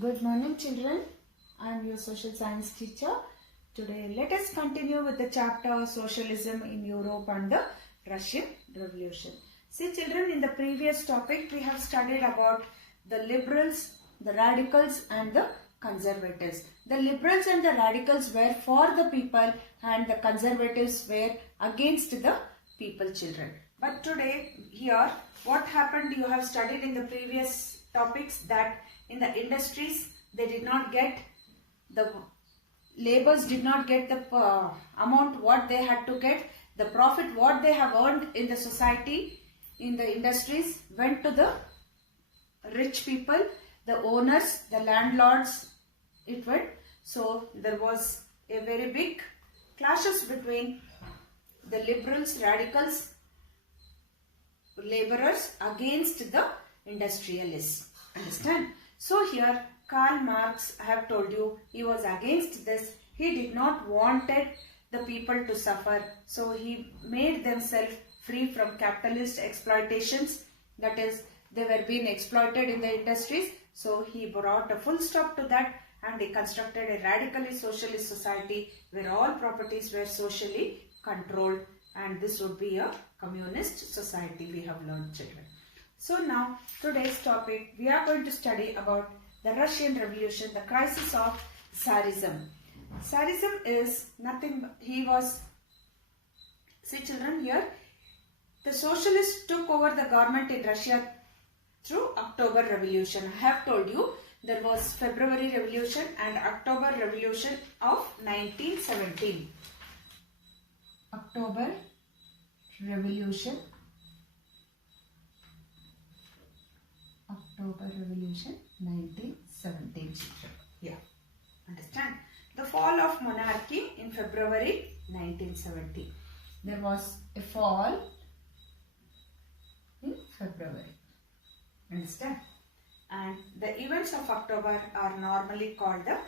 Good morning, children. I am your social science teacher. Today, let us continue with the chapter Socialism in Europe and the Russian Revolution. See, children, in the previous topic, we have studied about the liberals, the radicals and the conservatives. The liberals and the radicals were for the people and the conservatives were against the people, children. But today, here, what happened, you have studied in the previous topics that in the industries, they did not get, the laborers did not get the amount what they had to get. The profit what they have earned in the society, in the industries, went to the rich people, the owners, the landlords, it went. So there was a very big clashes between the liberals, radicals, laborers against the industrialists. Understand? So here Karl Marx, I have told you, he was against this. He did not wanted the people to suffer. So he made themselves free from capitalist exploitations. That is, they were being exploited in the industries. So he brought a full stop to that and he constructed a radically socialist society where all properties were socially controlled, and this would be a communist society, we have learned, children. So now today's topic, we are going to study about the Russian Revolution, the crisis of Tsarism. Tsarism is nothing, he was, see children, here the socialists took over the government in Russia through October Revolution. I have told you there was February Revolution and October Revolution of 1917. October Revolution. October Revolution 1917. Yeah, understand? The fall of monarchy in February 1970. There was a fall in February. Understand? And the events of October are normally called the,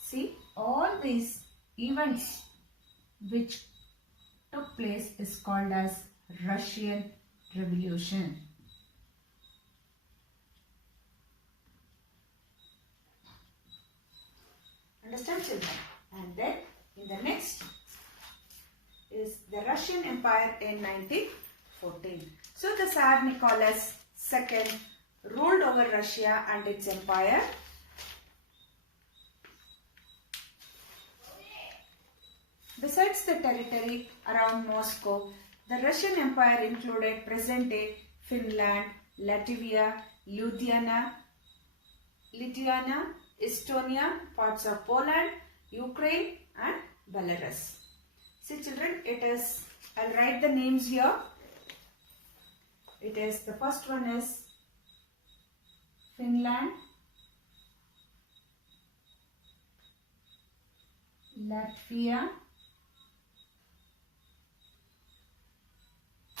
see, all these events which took place is called as Russian Revolution. Understand, children? And then in the next is the Russian Empire in 1914. So the Tsar Nicholas II ruled over Russia and its empire. Besides the territory around Moscow, the Russian Empire included present-day Finland, Latvia, Lithuania, Estonia, parts of Poland, Ukraine and Belarus. See children, it is, I'll write the names here. It is, the first one is Finland, Latvia,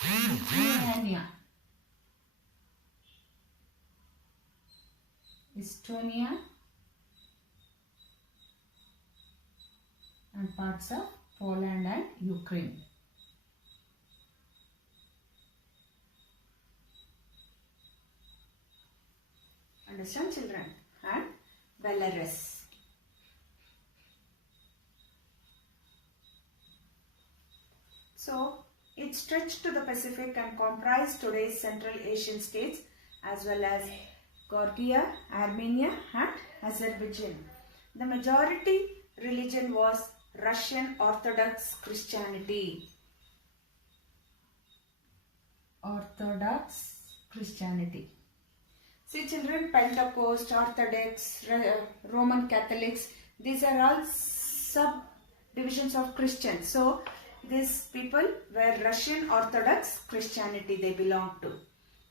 Lithuania, Estonia and parts of Poland and Ukraine. Understand, children? And Belarus. So it stretched to the Pacific and comprised today's Central Asian states as well as Georgia, Armenia and Azerbaijan. The majority religion was Russian Orthodox Christianity. Orthodox Christianity. See children, Pentecost, Orthodox, Roman Catholics, these are all subdivisions of Christians. So these people were Russian Orthodox Christianity they belonged to.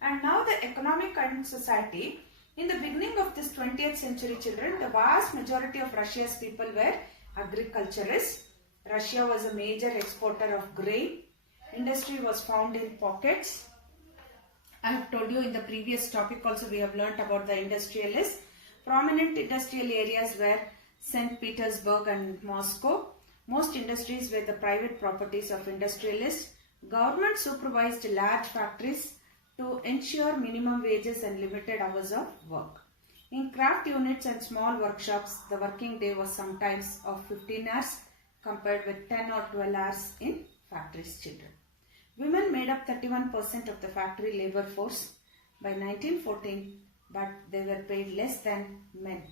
And now the economic and society, in the beginning of this 20th century, children, the vast majority of Russia's people were agriculturists. Russia was a major exporter of grain. Industry was found in pockets. I have told you in the previous topic also we have learnt about the industrialists. Prominent industrial areas were St. Petersburg and Moscow. Most industries were the private properties of industrialists. Government supervised large factories to ensure minimum wages and limited hours of work. In craft units and small workshops, the working day was sometimes of 15 hours compared with 10 or 12 hours in factories, children. Women made up 31% of the factory labor force by 1914, but they were paid less than men,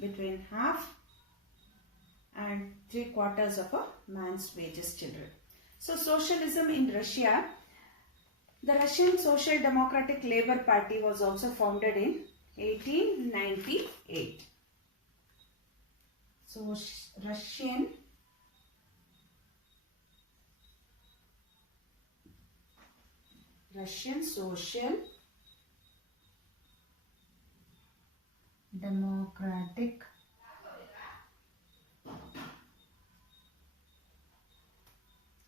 between half and 3/4 of a man's wages, children. So socialism in Russia, the Russian Social Democratic Labour Party was also founded in 1898. So Russian Social Democratic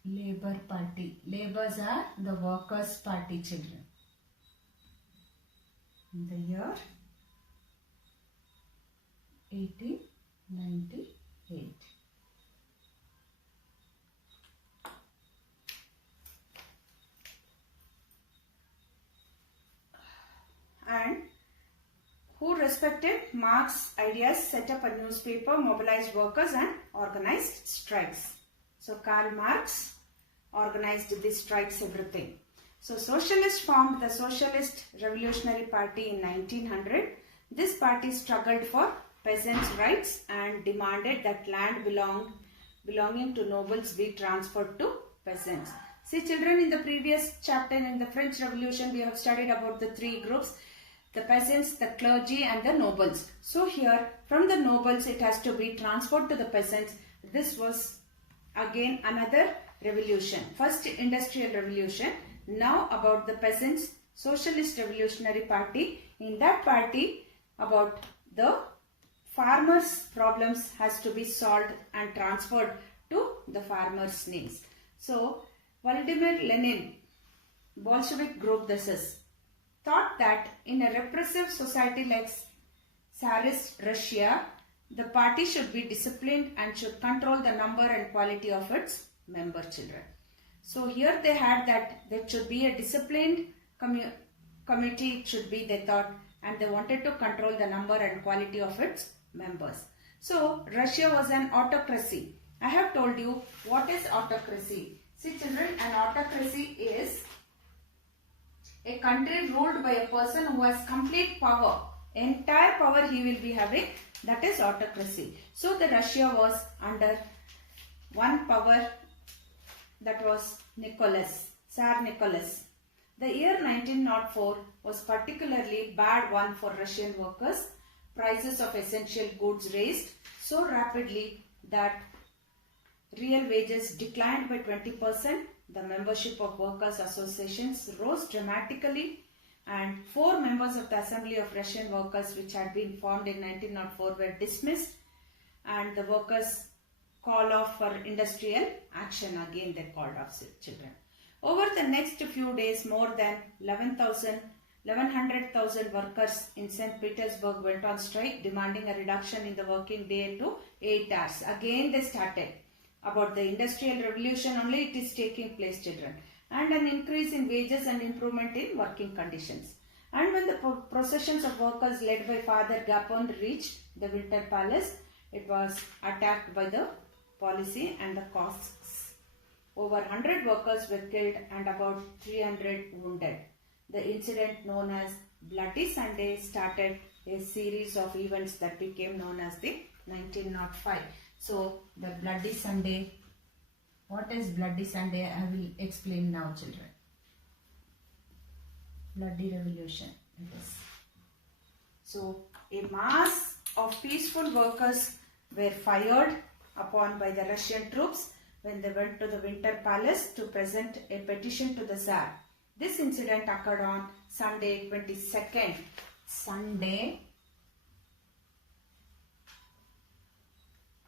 Labour Party. Labours are the workers' party, children. In the year 1898. And who respected Marx's ideas, set up a newspaper, mobilized workers and organized strikes. So Karl Marx organized these strikes, everything. So socialists formed the Socialist Revolutionary Party in 1900. This party struggled for peasants' rights and demanded that land belonging to nobles be transferred to peasants. See children, in the previous chapter in the French Revolution, we have studied about the three groups: the peasants, the clergy and the nobles. So here from the nobles it has to be transferred to the peasants. This was again another revolution. First industrial revolution, now about the peasants, Socialist Revolutionary Party. In that party, about the farmers' problems has to be solved and transferred to the farmers' needs. So Vladimir Lenin, Bolshevik group this is, thought that in a repressive society like Tsarist Russia, the party should be disciplined and should control the number and quality of its member, children. So here they had that there should be a disciplined committee, it should be, they thought, and they wanted to control the number and quality of its members. So Russia was an autocracy. I have told you what is autocracy. See children, an autocracy is a country ruled by a person who has complete power. Entire power he will be having, that is autocracy. So the Russia was under one power, that was Nicholas, Tsar Nicholas. The year 1904 was particularly bad one for Russian workers. Prices of essential goods raised so rapidly that real wages declined by 20%. The membership of workers' associations rose dramatically, and 4 members of the Assembly of Russian Workers, which had been formed in 1904, were dismissed, and the workers call off for industrial action. Again they called off, children. Over the next few days, more than 1100,000 workers in St. Petersburg went on strike, demanding a reduction in the working day to 8 hours. Again they started. About the industrial revolution only it is taking place, children, and an increase in wages and improvement in working conditions. And when the processions of workers led by Father Gapon reached the Winter Palace, it was attacked by the policy and the Cossacks. Over 100 workers were killed and about 300 wounded. The incident known as Bloody Sunday started a series of events that became known as the 1905. So the Bloody Sunday, what is Bloody Sunday? I will explain now, children. Bloody Revolution. So a mass of peaceful workers were fired upon by the Russian troops when they went to the Winter Palace to present a petition to the Tsar. This incident occurred on Sunday 22nd. Sunday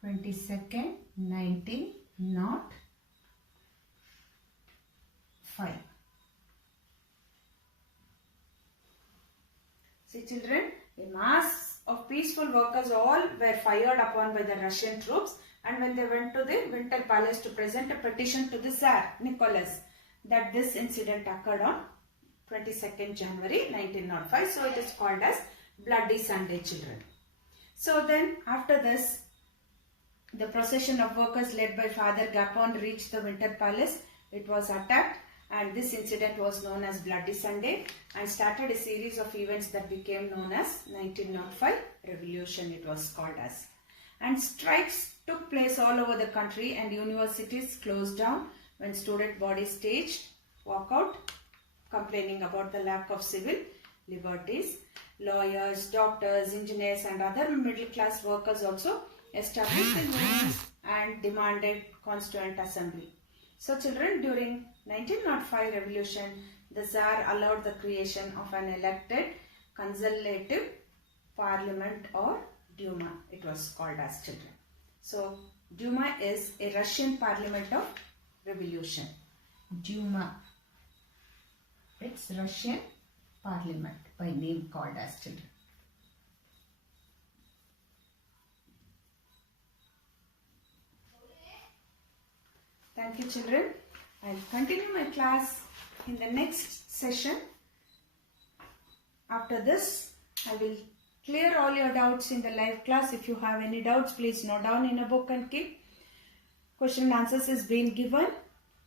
22nd, 1905. See children, a mass of peaceful workers all were fired upon by the Russian troops, and when they went to the Winter Palace to present a petition to the Tsar Nicholas, that this incident occurred on 22nd January 1905. So it is called as Bloody Sunday, children. So then after this, the procession of workers led by Father Gapon reached the Winter Palace. It was attacked, and this incident was known as Bloody Sunday and started a series of events that became known as 1905 Revolution, it was called as. And strikes took place all over the country and universities closed down when student bodies staged walkout complaining about the lack of civil liberties. Lawyers, doctors, engineers and other middle class workers also established the unions and demanded constituent assembly. So children, during 1905 revolution, the Tsar allowed the creation of an elected consultative parliament or Duma, it was called as, children. So Duma is a Russian parliament of revolution. Duma, it's Russian parliament by name called as, children. Thank you, children. I'll continue my class in the next session. After this, I will clear all your doubts in the live class. If you have any doubts, please note down in a book and keep. Question and answers is being given.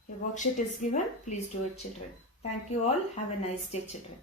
A worksheet is given. Please do it, children. Thank you all. Have a nice day, children.